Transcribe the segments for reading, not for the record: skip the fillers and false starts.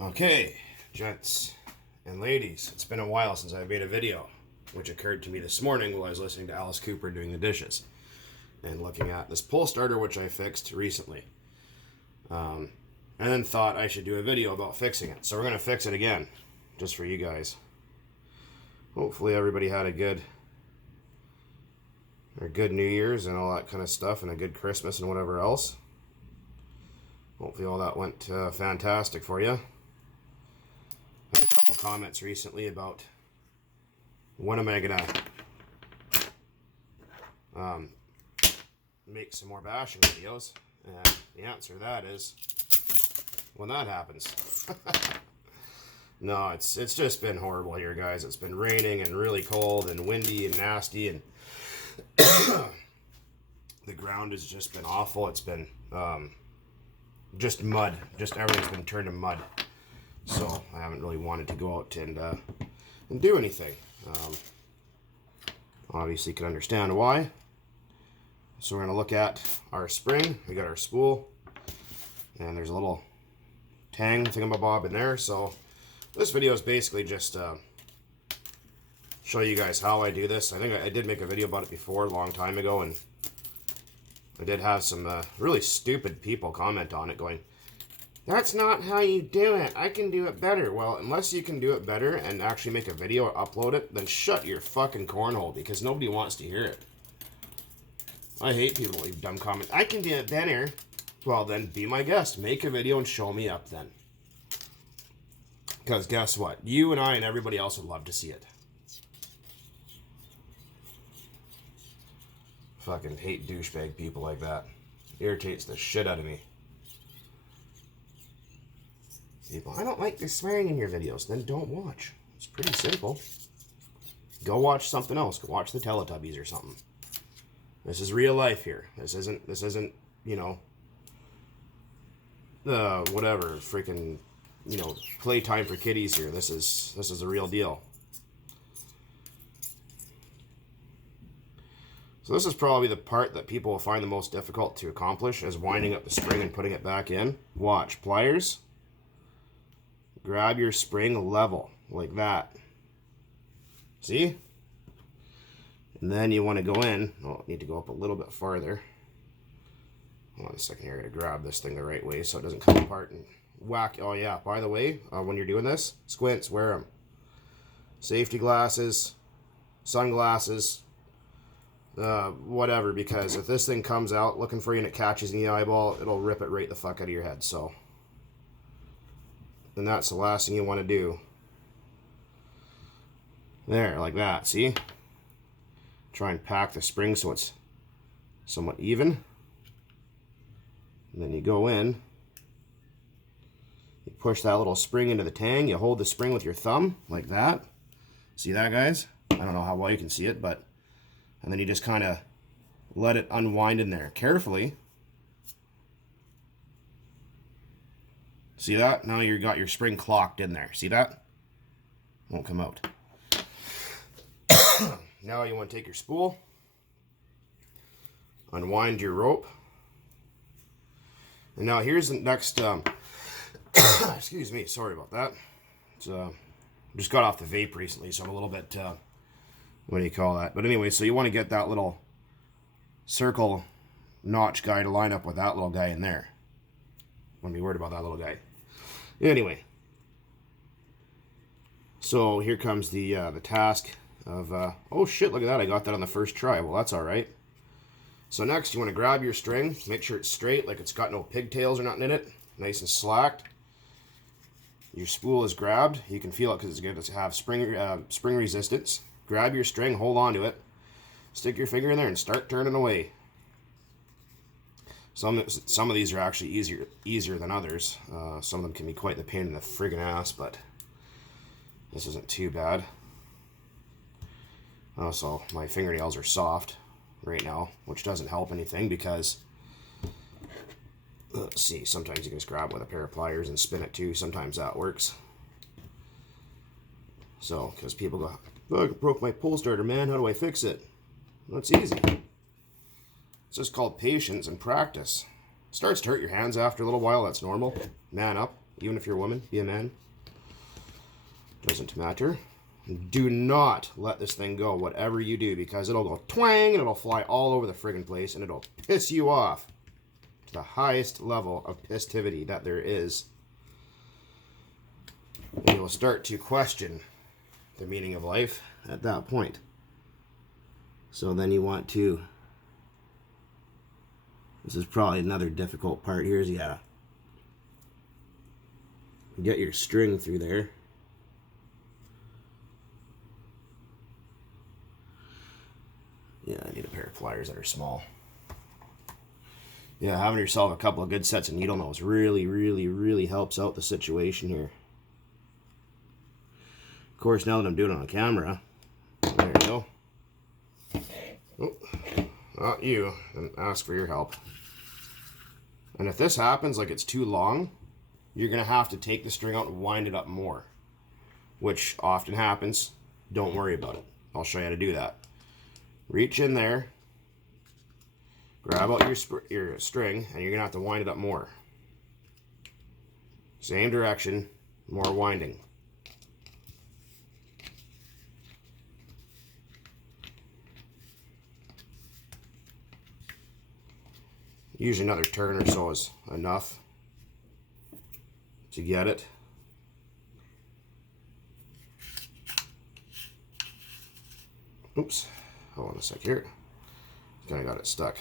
Okay, gents and ladies, it's been a while since I made a video, which occurred to me this morning while I was listening to Alice Cooper doing the dishes and looking at this pull starter which I fixed recently. And then thought I should do a video about fixing it. So we're going to fix it again, just for you guys. Hopefully everybody had a good New Year's and all that kind of stuff, and a good Christmas and whatever else. Hopefully all that went fantastic for you. Had a couple comments recently about when am I gonna make some more bashing videos, and the answer to that is when that happens. No, it's just been horrible here, guys. It's been raining and really cold and windy and nasty, and the ground has just been awful. It's been just mud. Just everything's been turned to mud. So I haven't really wanted to go out and do anything. Obviously, you can understand why. So we're going to look at our spring. We got our spool, and there's a little tang thingamabob in there. So this video is basically just show you guys how I do this. I think I did make a video about it before a long time ago, and I did have some really stupid people comment on it going, "That's not how you do it. I can do it better." Well, unless you can do it better and actually make a video or upload it, then shut your fucking cornhole, because nobody wants to hear it. I hate people who leave dumb comments. "I can do it better." Well, then be my guest. Make a video and show me up then. Because guess what? You and I and everybody else would love to see it. Fucking hate douchebag people like that. Irritates the shit out of me. People, "I don't like the swearing in your videos." Then don't watch. It's pretty simple. Go watch something else. Go watch the Teletubbies or something. This is real life here. This isn't, you know, whatever, freaking, you know, playtime for kiddies here. This is the real deal. So this is probably the part that people will find the most difficult to accomplish, is winding up the spring and putting it back in. Watch. Pliers. Grab your spring level, like that. See? And then you want to go in. Oh, I need to go up a little bit farther. Hold on a second here. I gotta grab this thing the right way so it doesn't come apart and whack. Oh yeah, by the way, when you're doing this, squints, wear them. Safety glasses, sunglasses, whatever, because if this thing comes out looking for you and it catches in the eyeball, it'll rip it right the fuck out of your head. So, and that's the last thing you want to do. There, like that, see? Try and pack the spring so it's somewhat even. And then you go in, you push that little spring into the tang, you hold the spring with your thumb, like that. See that, guys? I don't know how well you can see it, but, and then you just kind of let it unwind in there carefully. See that? Now you got your spring clocked in there. See that? Won't come out. Now you want to take your spool, unwind your rope, and now here's the next, excuse me, sorry about that. It's, just got off the vape recently, so I'm a little bit, what do you call that? But anyway, so you want to get that little circle notch guy to line up with that little guy in there. Wouldn't be worried about that little guy. Anyway, so here comes the task of, oh shit, look at that, I got that on the first try. Well, that's alright. So next, you want to grab your string, make sure it's straight, like it's got no pigtails or nothing in it, nice and slacked. Your spool is grabbed. You can feel it because it's going to have spring resistance. Grab your string, hold on to it, stick your finger in there and start turning away. Some of these are actually easier than others. Some of them can be quite the pain in the friggin' ass, but this isn't too bad. Also, my fingernails are soft right now, which doesn't help anything because, let's see, sometimes you can just grab it with a pair of pliers and spin it too. Sometimes that works. So, because people go, "Look, I broke my pull starter, man. How do I fix it?" Well, it's easy. It's just called patience and practice. It starts to hurt your hands after a little while. That's normal. Man up. even if you're a woman, be a man. Doesn't matter. Do not let this thing go, whatever you do, because it'll go twang and it'll fly all over the friggin' place and it'll piss you off to the highest level of pissivity that there is. And you'll start to question the meaning of life at that point. So then you want to, this is probably another difficult part here, is get your string through there. Yeah, I need a pair of pliers that are small. Yeah, having yourself a couple of good sets of needle nose really, really, really helps out the situation here. Of course, now that I'm doing it on camera, there you go. Oh, not you, and ask for your help. And if this happens, like it's too long, you're going to have to take the string out and wind it up more, which often happens. Don't worry about it. I'll show you how to do that. Reach in there, grab out your string, and you're going to have to wind it up more. Same direction, more winding. Usually another turn or so is enough to get it. Oops. Hold on a sec here. Kind of got it stuck.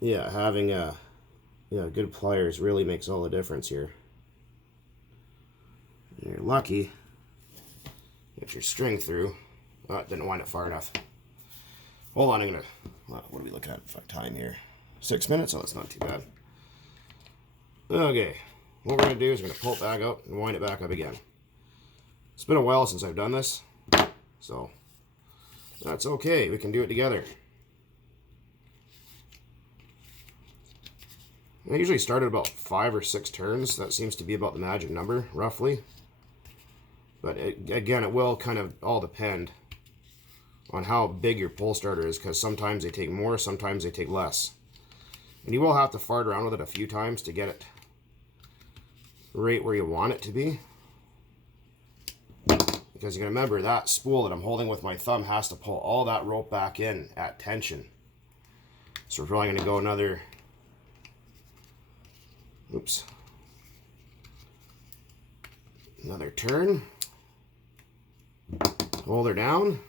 Yeah, having good pliers really makes all the difference here. You're lucky. Get your string through. Oh, it didn't wind it far enough. Hold on, I'm gonna. What are we looking at for time here? 6 minutes? Oh, that's not too bad. Okay, what we're gonna do is we're gonna pull it back out and wind it back up again. It's been a while since I've done this, so that's okay. We can do it together. I usually start at about 5 or 6 turns. That seems to be about the magic number, roughly. But again, it will kind of all depend on how big your pull starter is, because sometimes they take more, sometimes they take less. And you will have to fart around with it a few times to get it right where you want it to be. Because you can remember that spool that I'm holding with my thumb has to pull all that rope back in at tension. So we're probably going to go another, another turn. Hold her down.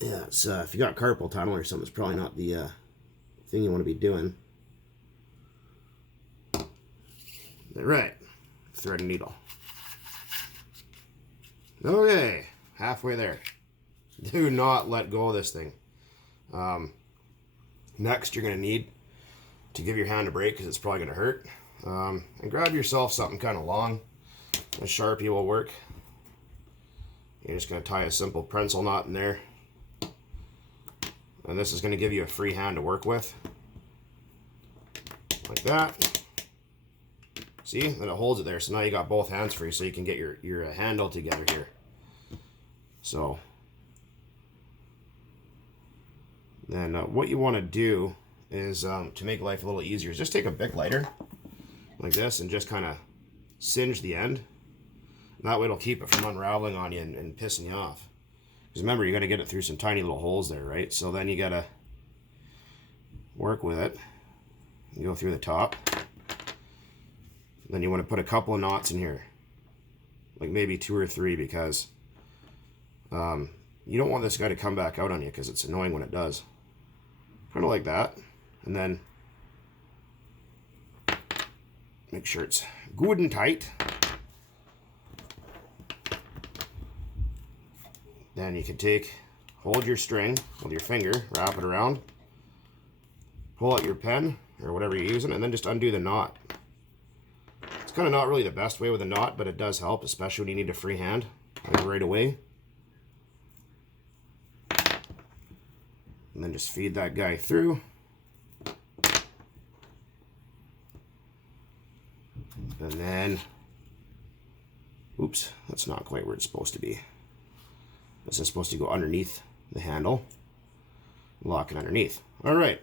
Yeah, it's, if you got carpal tunnel or something, it's probably not the thing you want to be doing. All right, thread and needle. Okay, halfway there. Do not let go of this thing. Next, you're going to need to give your hand a break because it's probably going to hurt. And grab yourself something kind of long. A Sharpie will work. You're just going to tie a simple pencil knot in there. And this is going to give you a free hand to work with. Like that. See? Then it holds it there. So now you got both hands free so you can get your handle together here. So then what you want to do is, to make life a little easier, is just take a Bic lighter like this and just kind of singe the end. And that way it'll keep it from unraveling on you and pissing you off. Because remember, you got to get it through some tiny little holes there, right? So then you got to work with it. You go through the top. Then you want to put a couple of knots in here. Like maybe 2 or 3, because you don't want this guy to come back out on you, because it's annoying when it does. Kind of like that. And then make sure it's good and tight. Then you can hold your string with your finger, wrap it around, pull out your pen or whatever you're using, and then just undo the knot. It's kind of not really the best way with a knot, but it does help, especially when you need a free hand like right away. And then just feed that guy through. And then, oops, that's not quite where it's supposed to be. This is supposed to go underneath the handle. Lock it underneath. All right.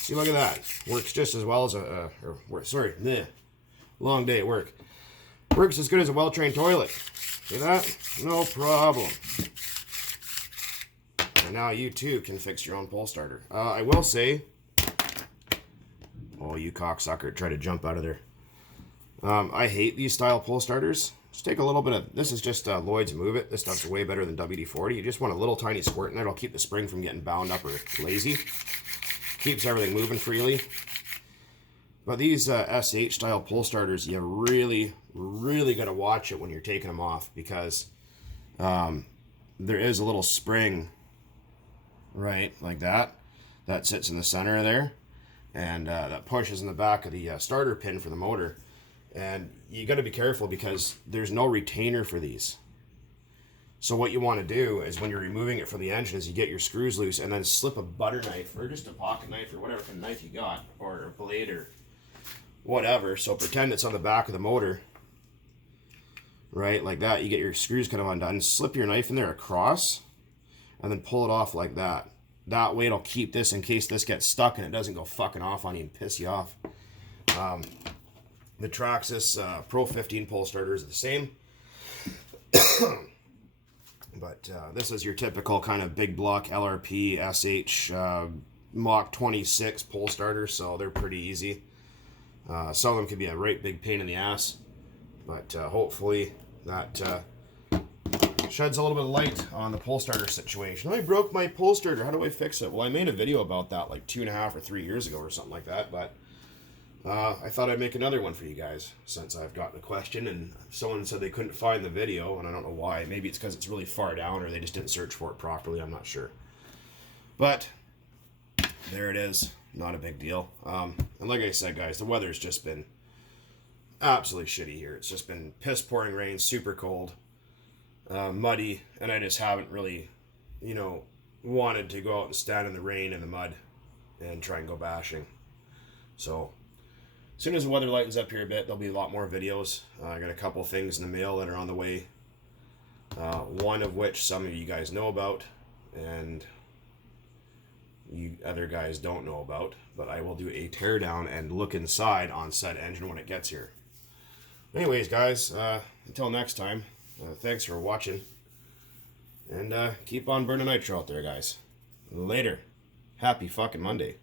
See, look at that. Works just as well as long day at work. Works as good as a well-trained toilet. See that? No problem. And now you too can fix your own pole starter. I will say, oh, you cocksucker, try to jump out of there. I hate these style pole starters. Just take a little bit of, this is just Lloyd's Move It. This stuff's way better than WD-40. You just want a little tiny squirt in there. It'll keep the spring from getting bound up or lazy. Keeps everything moving freely. But these SH style pole starters, you really, really got to watch it when you're taking them off, because there is a little spring, right, like that sits in the center of there, and that pushes in the back of the starter pin for the motor. And you got to be careful because there's no retainer for these. So what you want to do is when you're removing it from the engine is you get your screws loose and then slip a butter knife or just a pocket knife or whatever kind of knife you got, or a blade or whatever. So pretend it's on the back of the motor, right, like that. You get your screws kind of undone, slip your knife in there across, and then pull it off like that. That way it'll keep this in case this gets stuck and it doesn't go fucking off on you and piss you off. The Traxxas Pro 15 pole starters are the same. But this is your typical kind of big block LRP SH Mach 26 pole starter, so they're pretty easy. Some of them could be a right big pain in the ass, but hopefully that sheds a little bit of light on the pole starter situation. I broke my pole starter. How do I fix it? Well, I made a video about that like 2.5 or 3 years ago or something like that, but I thought I'd make another one for you guys since I've gotten a question, and someone said they couldn't find the video, and I don't know why. Maybe it's because it's really far down, or they just didn't search for it properly. I'm not sure. But there it is. Not a big deal. And like I said, guys, the weather's just been absolutely shitty here. It's just been piss pouring rain, super cold, muddy, and I just haven't really, wanted to go out and stand in the rain and the mud and try and go bashing. So as soon as the weather lightens up here a bit, there'll be a lot more videos. I got a couple things in the mail that are on the way. One of which some of you guys know about, and you other guys don't know about. But I will do a teardown and look inside on said engine when it gets here. Anyways, guys, until next time, thanks for watching. And keep on burning nitro out there, guys. Later. Happy fucking Monday.